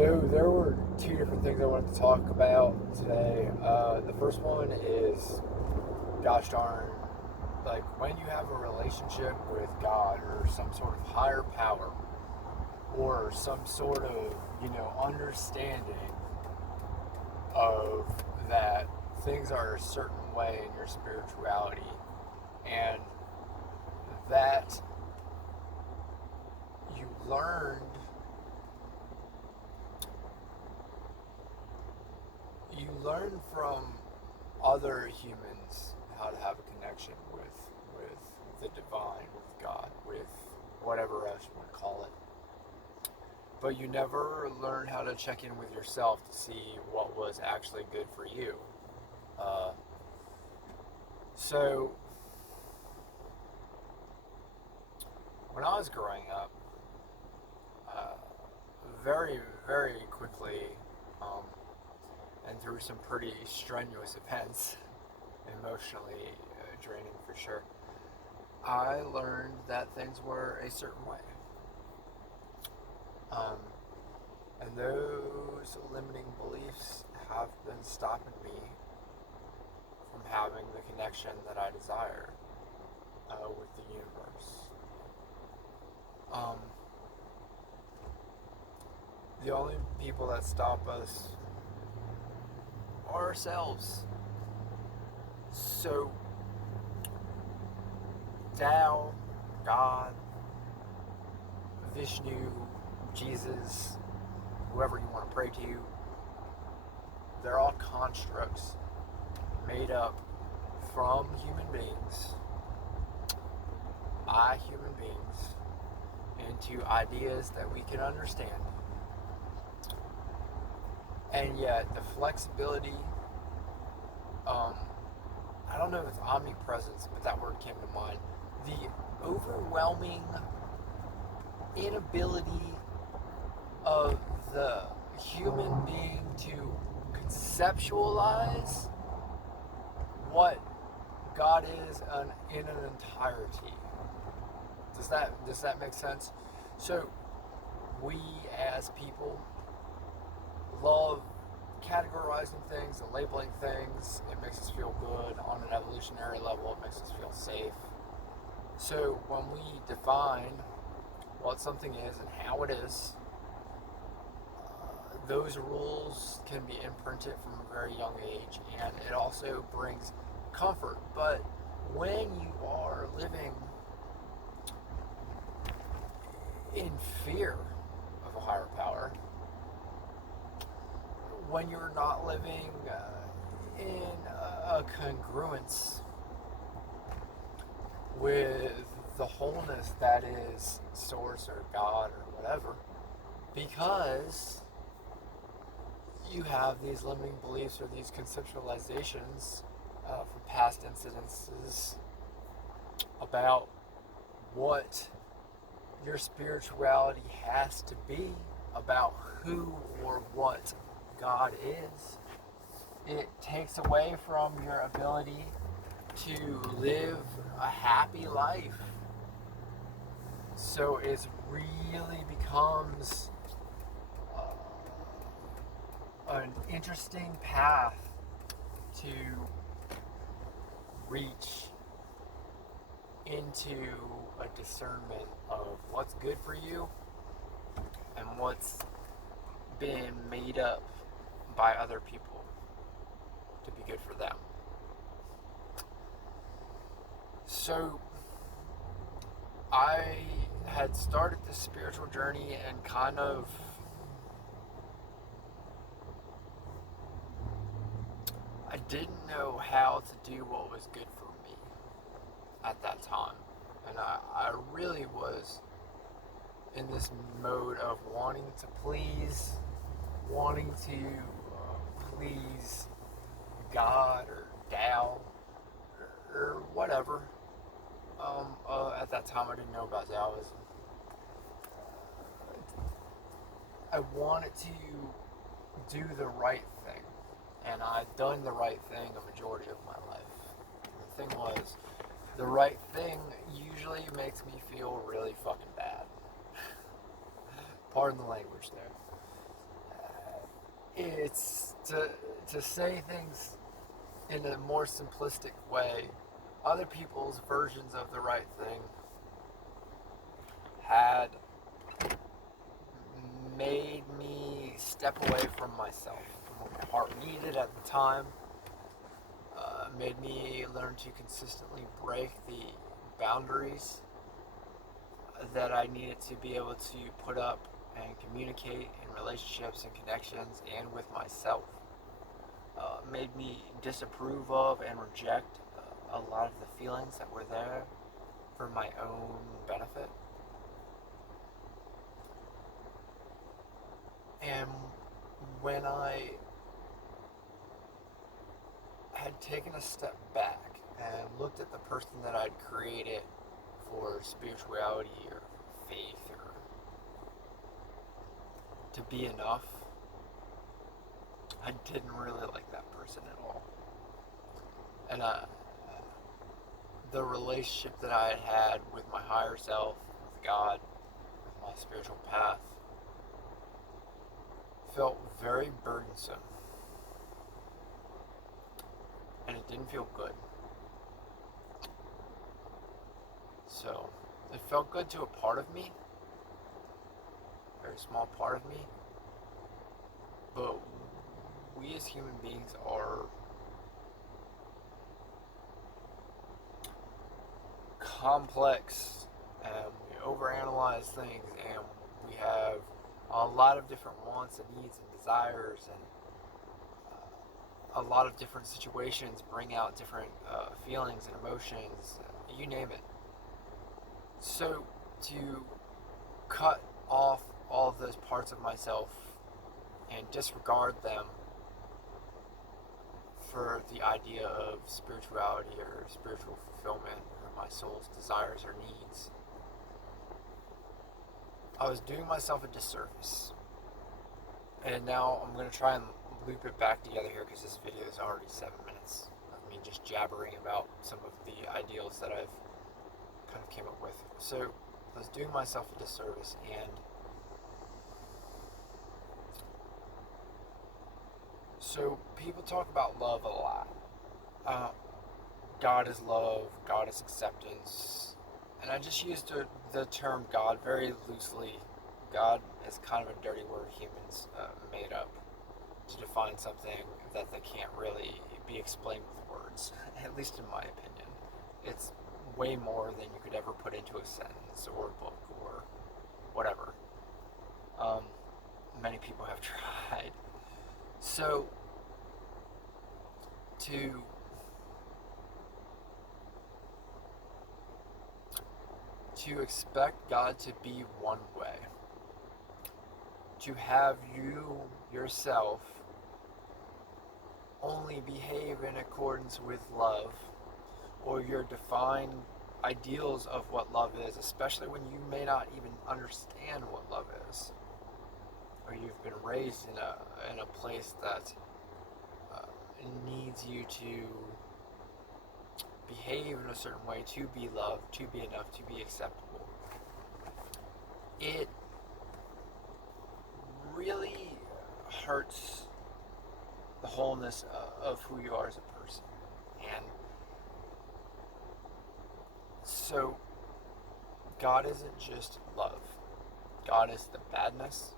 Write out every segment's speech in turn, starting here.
So there were two different things I wanted to talk about today. The first one is, gosh darn, like when you have a relationship with God or some sort of higher power or some sort of, understanding of that things are a certain way in your spirituality, and that you learned you learn from other humans how to have a connection with the divine, with God, with whatever else you want to call it. But you never learn how to check in with yourself to see what was actually good for you. Uh, so when I was growing up, uh, very very quickly, um, and through some pretty strenuous events, emotionally draining for sure, I learned that things were a certain way. Um, and those limiting beliefs have been stopping me from having the connection that I desire with the universe. Um, the only people that stop us are ourselves. So, Tao, God, Vishnu, Jesus, whoever you want to pray to, they're all constructs made up from human beings, by human beings, into ideas that we can understand. And yet, the flexibility, um, I don't know if it's omnipresence, but that word came to mind. The overwhelming inability of the human being to conceptualize what God is in an entirety. Does that make sense? So we as people love categorizing things and labeling things. It makes us feel good on an evolutionary level. It makes us feel safe. So when we define what something is and how it is, those rules can be imprinted from a very young age, and it also brings comfort. But when you are living in fear of a higher power, when you're not living in a congruence with the wholeness that is source or God or whatever, because you have these limiting beliefs or these conceptualizations from past incidences about what your spirituality has to be, about who or what God is. It takes away from your ability to live a happy life. So it really becomes an interesting path to reach into a discernment of what's good for you and what's been made up by other people to be good for them. So I had started this spiritual journey and kind of I didn't know how to do what was good for me at that time. And I really was in this mode of wanting to please, wanting to please God or Tao or whatever. At that time, I didn't know about Taoism. I wanted to do the right thing, and I'd done the right thing a majority of my life. The thing was, the right thing usually makes me feel really fucking bad. Pardon the language there. it's to say things in a more simplistic way. Other people's versions of the right thing had made me step away from myself, from what my heart needed at the time. Made me learn to consistently break the boundaries that I needed to be able to put up and communicate in relationships and connections and with myself. Made me disapprove of and reject a lot of the feelings that were there for my own benefit. And when I had taken a step back and looked at the person that I'd created for spirituality or faith or to be enough, I didn't really like that person at all. And the relationship that I had with my higher self, with God, with my spiritual path, felt very burdensome. And it didn't feel good. So, it felt good to a part of me, a very small part of me, but we as human beings are complex, and we overanalyze things, and we have a lot of different wants and needs and desires, and a lot of different situations bring out different feelings and emotions, you name it. So to cut off all of those parts of myself and disregard them for the idea of spirituality or spiritual fulfillment or my soul's desires or needs, I was doing myself a disservice. And now I'm going to try and loop it back together here because this video is already 7 minutes of me just jabbering about some of the ideals that I've kind of came up with. So I was doing myself a disservice, and so people talk about love a lot. God is love, God is acceptance, and I just used the term God very loosely. God is kind of a dirty word humans made up to define something that they can't really be explained with words, at least in my opinion. It's way more than you could ever put into a sentence or a book or whatever. Many people have tried. So, to expect God to be one way, to have you yourself only behave in accordance with love, or your defined ideals of what love is, especially when you may not even understand what love is, or you've been raised in a place that needs you to behave in a certain way to be loved, to be enough, to be acceptable. It really hurts the wholeness of who you are as a person. And so God isn't just love. God is the badness.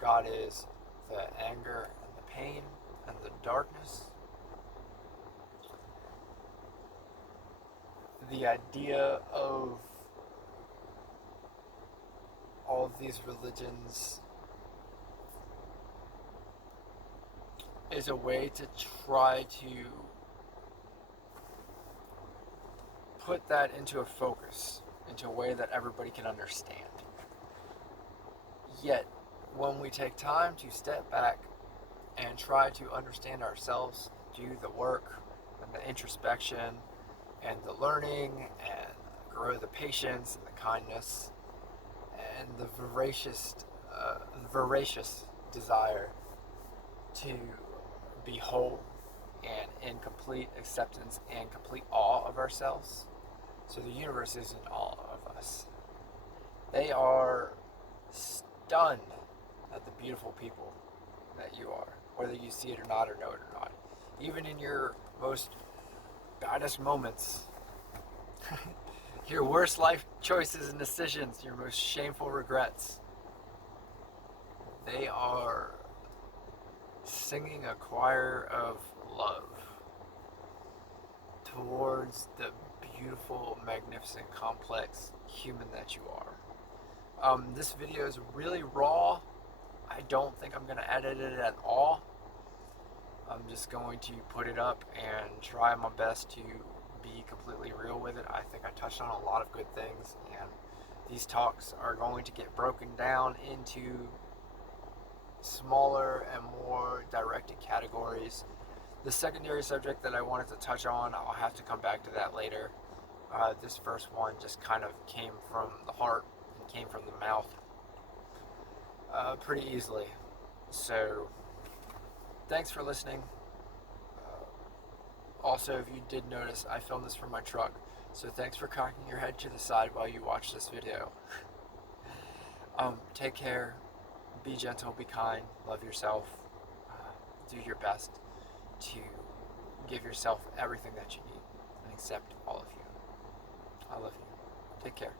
God is the anger and the pain and the darkness. The idea of all of these religions is a way to try to put that into a focus, into a way that everybody can understand. Yet, when we take time to step back and try to understand ourselves, do the work and the introspection and the learning and grow the patience and the kindness and the voracious desire to be whole and in complete acceptance and complete awe of ourselves. So the universe is in awe of us. They are stunned at the beautiful people that you are. whether you see it or not, or know it or not. Even in your most baddest moments, your worst life choices and decisions, your most shameful regrets, they are singing a choir of love towards the beautiful, magnificent, complex human that you are. This video is really raw. I don't think I'm going to edit it at all. I'm just going to put it up and try my best to be completely real with it. I think I touched on a lot of good things, and these talks are going to get broken down into smaller and more directed categories. The secondary subject that I wanted to touch on, I'll have to come back to that later. This first one just kind of came from the heart and came from the mouth pretty easily. So, thanks for listening. Also, if you did notice, I filmed this from my truck. So thanks for cocking your head to the side while you watch this video. Take care. Be gentle, be kind, love yourself. Do your best to give yourself everything that you need and accept all of you. I love you. Take care.